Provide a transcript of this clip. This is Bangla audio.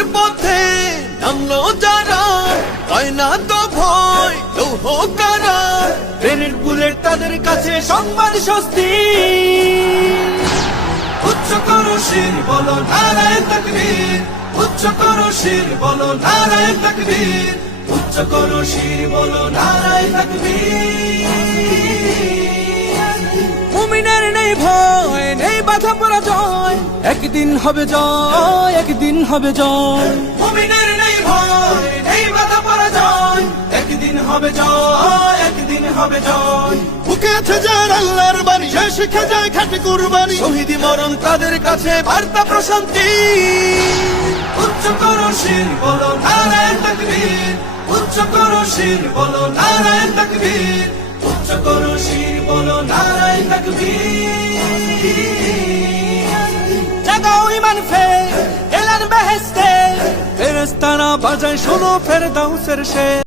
আলোর পথে নামলো যারা, হয় না তো ভয় লৌহ কারা। ট্রেনের বুলেট তাদের কাছে সম্মান স্বস্তি। উচ্চ করো শির বলো নারায়ে তাকবীর, উচ্চ করো শির বলো নারায়ে তাকবীর, উচ্চ করো শির বলো নারায়ে তাকবীর। মুমিনের নেই ভয়, নেই বাধা পরাজয়, একদিন হবে জয়, একদিন হবে জয়। মুমিনের নেই ভয়, নেই বাধা পরাজয়, একদিন হবে জয়, একদিন হবে জয়। বুকে আছে যার আল্লাহর বাণী, সে শিখে যায় খাঁটি কুরবানি। শহীদি মরণ তাদের কাছে বার্তা প্রশান্তি। উচ্চ করো শির বলো নারায়ে তাকবীর, উচ্চ করো শির বলো নারায়ে তাকবীর, উচ্চ করো শির বলো নারায়ে তাকবীর। জাগাও ঈমান ফের, এলান বেহেশতে, ফেরেশতারা বাজায় শোনো ফেরদাউসের শের।